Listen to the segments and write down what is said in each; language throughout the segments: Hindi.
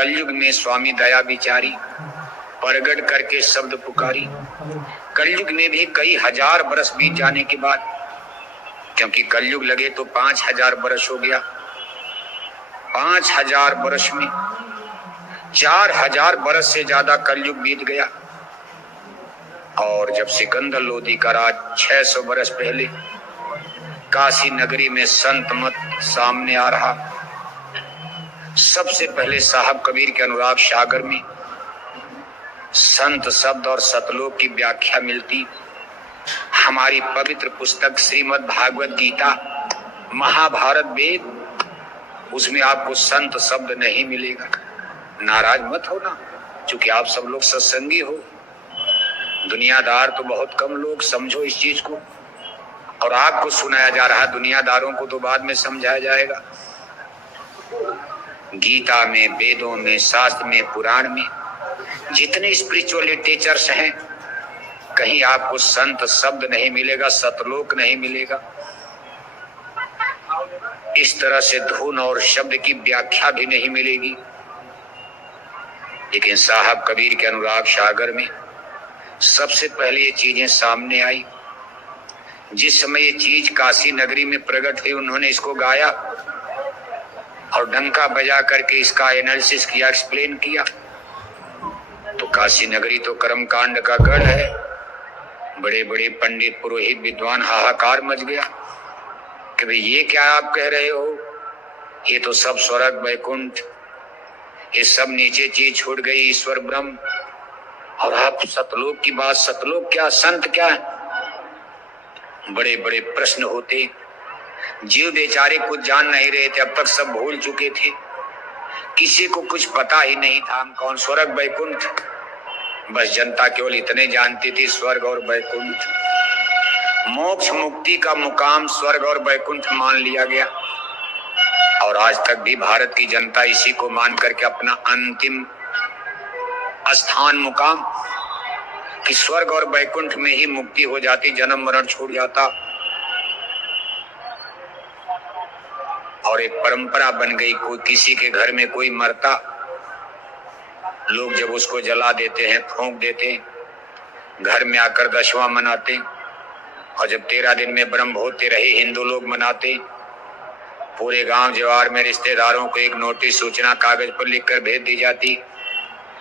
कलयुग में स्वामी दया विचारी, प्रगट करके शब्द पुकारी। कलयुग में भी कई हजार बरस बीत जाने के बाद, क्योंकि कलयुग लगे तो 5000 बरस हो गया, 5000 बरस में 4000 बरस से ज्यादा कलयुग बीत गया। और जब सिकंदर लोदी का राज 600 बरस पहले काशी नगरी में संत मत सामने आ रहा, सबसे पहले साहब कबीर के अनुराग सागर में संत शब्द और सतलोक की व्याख्या मिलती। हमारी पवित्र पुस्तक श्रीमद् भागवत गीता, महाभारत, वेद, उसमें आपको संत शब्द नहीं मिलेगा। नाराज मत होना, क्योंकि आप सब लोग सत्संगी हो। दुनियादार तो बहुत कम लोग, समझो इस चीज को। और आपको सुनाया जा रहा, दुनियादारों को तो बाद में समझाया जाएगा। गीता में, वेदों में, शास्त्र में, पुराण में, जितने स्पिरिचुअल लिटरेचर्स हैं, कहीं आपको संत शब्द नहीं मिलेगा, सतलोक नहीं मिलेगा। इस तरह से धुन और शब्द की व्याख्या भी नहीं मिलेगी। लेकिन साहब कबीर के अनुराग सागर में सबसे पहले ये चीजें सामने आई। जिस समय ये चीज काशी नगरी में प्रकट हुई, उन्होंने इसको गाया और डंका बजा करके इसका एनालिसिस किया, एक्सप्लेन किया। तो काशी नगरी तो कर्मकांड का गढ़ है। बड़े बड़े पंडित, पुरोहित, विद्वान, हाहाकार मच गया कि भाई ये क्या आप कह रहे हो, ये तो सब स्वर्ग वैकुंठ, ये सब नीचे चीज छूट गई, ईश्वर ब्रह्म, और आप सतलोक की बात, सतलोक क्या, संत क्या है? बड़े बड़े प्रश्न होते। जीव बेचारे कुछ जान नहीं रहे थे, अब तक सब भूल चुके थे, किसी को कुछ पता ही नहीं था हम कौन, स्वर्ग वैकुंठ। बस जनता केवल इतने जानती थी, स्वर्ग और वैकुंठ। मोक्ष मुक्ति का मुकाम स्वर्ग और वैकुंठ मान लिया गया। और आज तक भी भारत की जनता इसी को मान करके अपना अंतिम स्थान, मुकाम, कि स्वर्ग और वैकुंठ में ही मुक्ति हो जाती, जन्म मरण छूट जाता। और एक परंपरा बन गई, कोई किसी के घर में कोई मरता, लोग जब उसको जला देते हैं, फूंक देते, घर में आकर दशवां मनाते, और जब 13 दिन में ब्रह्म होते रहे हिंदू लोग मनाते। पूरे गांव जवार में रिश्तेदारों को एक नोटिस, सूचना कागज पर लिखकर भेज दी जाती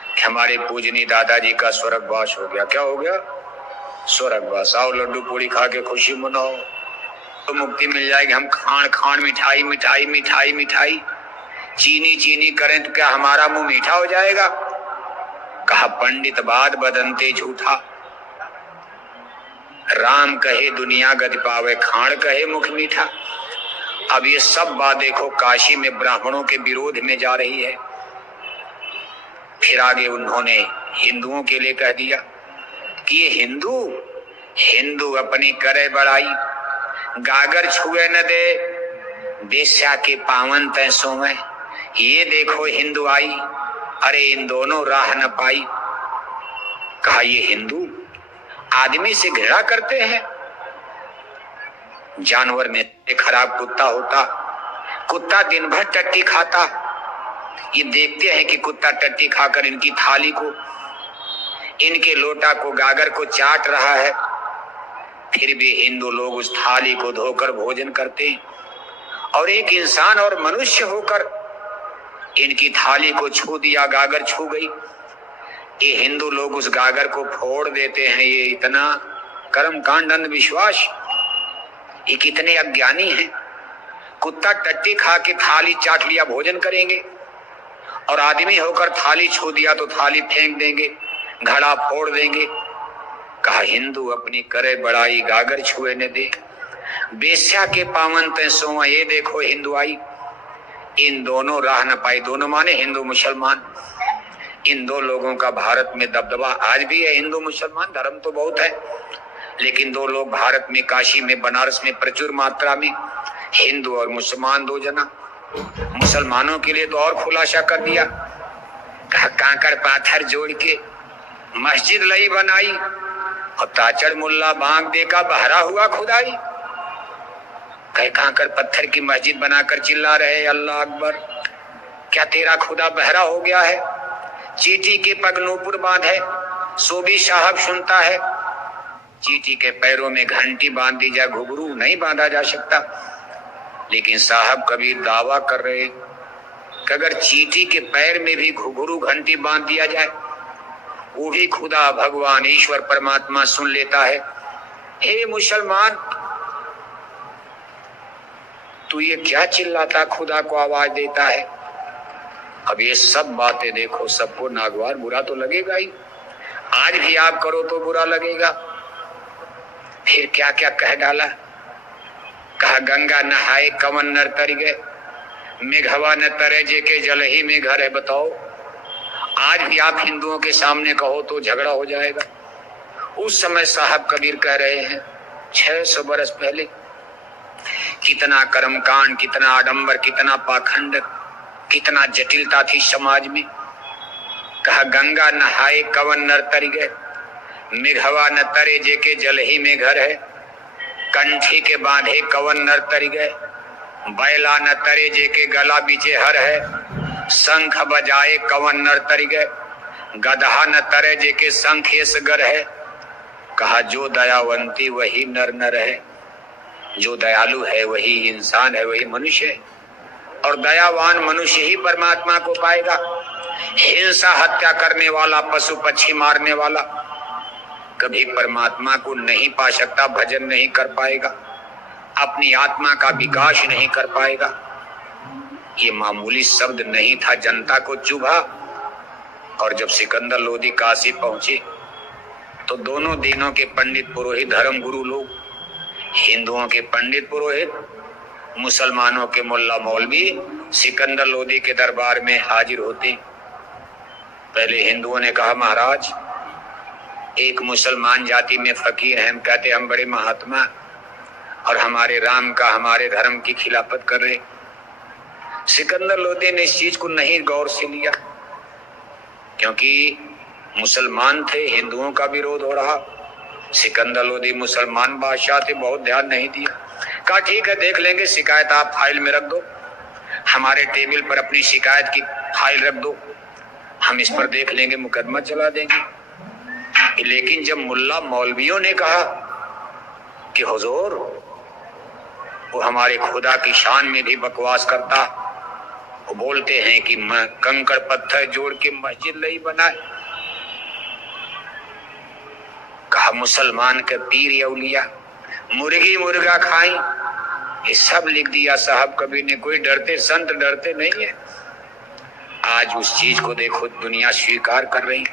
कि हमारे पूजनीय दादाजी का स्वर्गवास हो गया। क्या हो गया? स्वर्गवास। आओ लड्डू पूड़ी खा के खुशी मनाओ, तो मुक्ति मिल जाएगी। हम खान खान, मिठाई मिठाई मिठाई मिठाई, चीनी चीनी करें तो क्या हमारा मुंह मीठा हो जाएगा? कहा पंडित बात बदनते झूठा, राम कहे दुनिया गति पावे, खान कहे मुख मीठा। अब ये सब बात देखो काशी में ब्राह्मणों के विरोध में जा रही है। फिर आगे उन्होंने हिंदुओं के लिए कह दिया कि ये हिंदू हिंदू अपनी करे बड़ाई, गागर छुए न दे, बेश्या के पावन तय सोवे। ये देखो हिंदू आई, अरे इन दोनों राह न पाई। कहा ये हिंदू आदमी से घृणा करते हैं। जानवर में खराब कुत्ता होता, कुत्ता दिन भर टट्टी खाता, ये देखते हैं कि कुत्ता टट्टी खाकर इनकी थाली को, इनके लोटा को, गागर को चाट रहा है, फिर भी हिंदू लोग उस थाली को धोकर भोजन करते। और एक इंसान और मनुष्य होकर इनकी थाली को छू दिया, गागर छू गई, ये हिंदू लोग उस गागर को फोड़ देते हैं। ये इतना कर्मकांड, अंधविश्वास, ये कितने अज्ञानी हैं। कुत्ता टट्टी खा के थाली चाट लिया, भोजन करेंगे, और आदमी होकर थाली छू दिया तो थाली फेंक देंगे, घड़ा फोड़ देंगे। कहा हिंदू अपनी करे बड़ाई, गागर छुए न दे, बेश्या के पावन तय सोवा। ये देखो हिंदू आई, इन दोनों राह न पाई। दोनों माने हिंदू मुसलमान। इन दो लोगों का भारत में दबदबा आज भी है। हिंदू मुसलमान धर्म तो बहुत है, लेकिन दो लोग भारत में, काशी में, बनारस में प्रचुर मात्रा में, हिंदू और मुसलमान, दो जना। मुसलमानों के लिए तो और खुलासा कर दिया, कहा कांकड़ पाथर जोड़ के मस्जिद लई बनाई, और ताचड़ मुल्ला बांग देखा बहरा हुआ खुदाई। कहे कांकड़ पत्थर की मस्जिद बनाकर चिल्ला रहे अल्लाह अकबर। क्या तेरा खुदा बहरा हो गया है? चींटी के पग नूपुर बांधे, सो भी साहब सुनता है। चींटी के पैरों में घंटी बांध दी जाए, घुघरू नहीं बांधा जा सकता। लेकिन साहब कबीर दावा कर रहे कि अगर चींटी के पैर में भी घुघरू घंटी बांध दिया जाए, वो भी खुदा भगवान ईश्वर परमात्मा सुन लेता है। हे मुसलमान, तू ये क्या चिल्लाता खुदा को आवाज देता है? अब ये सब बातें देखो, सबको नागवार बुरा तो लगेगा ही। आज भी आप करो तो बुरा लगेगा। फिर क्या क्या कह डाला। कहा गंगा नहाए कवन नर तर गए, मेघवा न तरे जे के जल ही में घर है। बताओ, आज भी आप हिंदुओं के सामने कहो तो झगड़ा हो जाएगा। उस समय साहब कबीर कह रहे हैं 600 बरस पहले, कितना कर्मकांड, कितना आडंबर, कितना पाखंड, कितना जटिलता थी समाज में। कहा गंगा नहाए कवन नर तर गए, मेघवा न तरे जे के जल ही में घर है। कंठी के बांधे कवन नर तर गए, बैला न तरे जे के गला बीचे हर है। शंख बजाए कवन नर तर गए, गधा न तरे जे के शंख गर है। कहा जो दयावंती वही नर नर है, जो दयालु है वही इंसान है, वही मनुष्य है। और दयावान मनुष्य ही परमात्मा को पाएगा। हिंसा हत्या करने वाला, पशु पक्षी मारने वाला कभी परमात्मा को नहीं पा सकता, भजन नहीं कर पाएगा, अपनी आत्मा का विकास नहीं कर पाएगा। ये मामूली शब्द नहीं था, जनता को चुभा। और जब सिकंदर लोदी काशी पहुंचे तो दोनों दिनों के पंडित पुरोहित, धर्म गुरु लोग, हिंदुओं के पंडित पुरोहित, मुसलमानों के मुल्ला मौलवी सिकंदर लोदी के दरबार में हाजिर होते। पहले हिंदुओं ने कहा महाराज, एक मुसलमान जाति में फकीर हैं, हम कहते हम बड़े महात्मा और हमारे राम का, हमारे धर्म की खिलाफत कर रहे। सिकंदर लोदी ने इस चीज को नहीं गौर से लिया, क्योंकि मुसलमान थे, हिंदुओं का विरोध हो रहा। सिकंदर लोदी मुसलमान बादशाह थे, बहुत ध्यान नहीं दिया। कहा ठीक है, देख लेंगे, शिकायत आप फाइल में रख दो, हमारे टेबल पर अपनी शिकायत की फाइल रख दो, हम इस पर देख लेंगे, मुकदमा चला देंगे। लेकिन जब मुल्ला मौलवियों ने कहा कि हुजूर, वो हमारे खुदा की शान में भी बकवास करता, वो बोलते हैं कि कंकड़ पत्थर जोड़ के मस्जिद नहीं बनाए। कहा मुसलमान के पीर औलिया मुर्गी मुर्गा खाई, ये सब लिख दिया साहब कबीर ने। कोई डरते संत डरते नहीं है। आज उस चीज को देखो, दुनिया स्वीकार कर रही,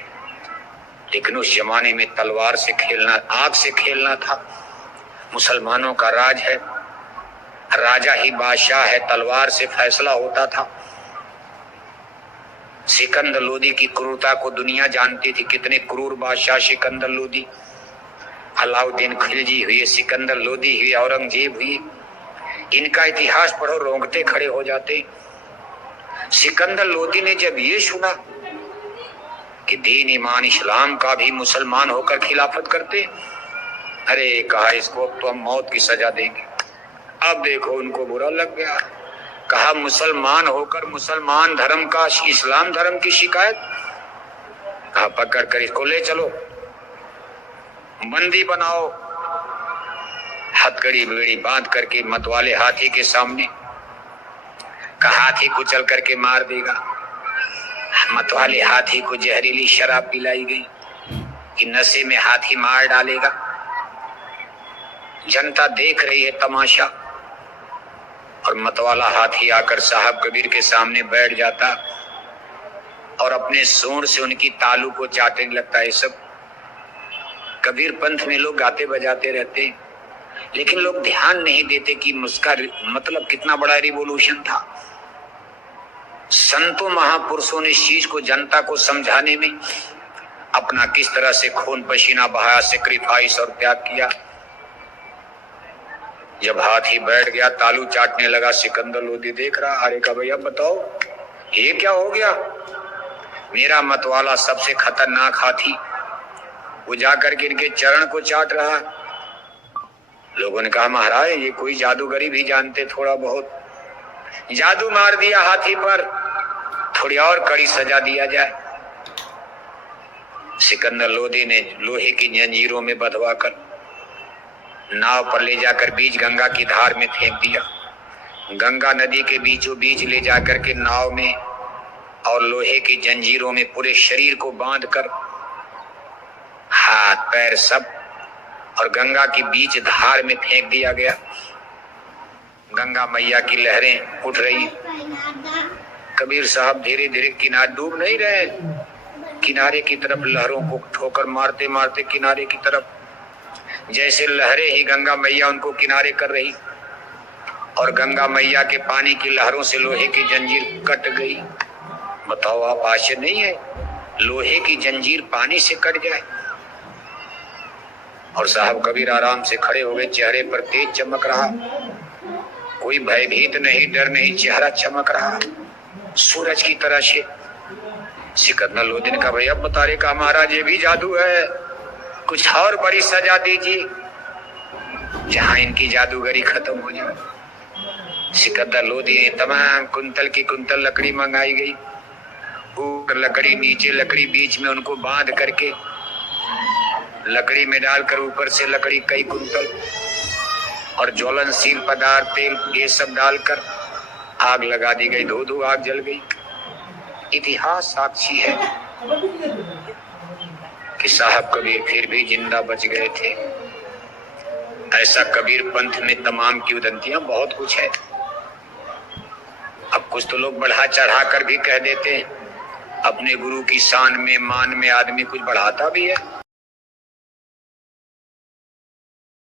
लेकिन उस जमाने में तलवार से खेलना, आग से खेलना था। मुसलमानों का राज है, राजा ही बादशाह है, तलवार से फैसला होता था। सिकंदर लोदी की क्रूरता को दुनिया जानती थी, कितने क्रूर बादशाह सिकंदर लोदी। अलाउद्दीन खिलजी हुए, सिकंदर लोदी हुए, औरंगजेब हुए। इनका इतिहास पढ़ो, रोंगटे खड़े हो जाते। सिकंदर लोदी ने जब ये सुना कि दीन ईमान इस्लाम का भी मुसलमान होकर खिलाफत करते, अरे कहा इसको तो हम मौत की सजा देंगे। अब देखो उनको बुरा लग गया। कहा मुसलमान होकर मुसलमान धर्म का, इस्लाम धर्म की शिकायत। कहा पकड़ कर इसको ले चलो, बंदी बनाओ, हथकड़ी बेड़ी बांध करके मतवाले हाथी के सामने। कहा हाथी कुचल करके मार देगा। मतवाले हाथी को जहरीली शराब पिलाई गई कि नशे में हाथी मार डालेगा। जनता देख रही है तमाशा, और मतवाला हाथी आकर साहब कबीर के सामने बैठ जाता और अपने सूंड से उनकी तालू को चाटने लगता है। सब कबीर पंथ में लोग गाते बजाते रहते, लेकिन लोग ध्यान नहीं देते कि उसका मतलब कितना बड़ा रिवॉल्यूशन था। संतों महापुरुषों ने इस चीज को जनता को समझाने में अपना किस तरह से खून पसीना बहाया, सेक्रीफाइस और त्याग किया। जब हाथी बैठ गया, तालू चाटने लगा, सिकंदर लोदी देख रहा। अरे का भैया बताओ ये क्या हो गया? मेरा मतवाला सबसे खतरनाक हाथी, वो जाकर के इनके चरण को चाट रहा। लोगों ने कहा महाराज ये कोई जादूगरी भी जानते, थोड़ा बहुत जादू मार दिया हाथी पर, थोड़ी और कड़ी सजा दिया जाए। सिकंदर लोदी ने लोहे की जंजीरों में बंधवाकर नाव पर ले जाकर बीच गंगा की धार में फेंक दिया। गंगा नदी के बीचों बीच ले जाकर के नाव में और लोहे की जंजीरों में पूरे शरीर को बांधकर हाथ पैर सब और गंगा की बीच धार में फेंक दिया गया। गंगा मैया की लहरें उठ रही। कबीर साहब धीरे धीरे किनारे डूब नहीं रहे, किनारे की तरफ लहरों को ठोकर मारते मारते किनारे की तरफ, जैसे लहरें ही गंगा मैया उनको किनारे कर रही और गंगा मैया के पानी की लहरों से लोहे की जंजीर कट गई। बताओ आप, आश्चर्य नहीं है लोहे की जंजीर पानी से कट जाए। और साहब कबीर आराम से खड़े हो गए, चेहरे पर तेज चमक रहा, कोई भयभीत नहीं, डर नहीं, चेहरा चमक रहा सूरज की तरह से। सिकंदर लोदी ने कहा, भाई अब बता रहे का महाराज ये भी जादू है, कुछ और बड़ी सजा दीजिए जहां इनकी जादूगरी खत्म हो जाए। सिकंदर लोदी ने तमाम कुंतल की कुंतल लकड़ी मंगाई गई, ऊपर लकड़ी नीचे लकड़ी, बीच में उनको बांध करके लकड़ी में डालकर ऊपर से लकड़ी कई कुंतल और ज्वलनशील पदार्थ तेल ये सब डालकर आग लगा दी गई। धो धो आग जल गई। इतिहास साक्षी है कि साहब कबीर फिर भी जिंदा बच गए थे। ऐसा कबीर पंथ में तमाम की उदंतियां बहुत कुछ है। अब कुछ तो लोग बढ़ा चढ़ा कर भी कह देते हैं, अपने गुरु की शान में मान में आदमी कुछ बढ़ाता भी है।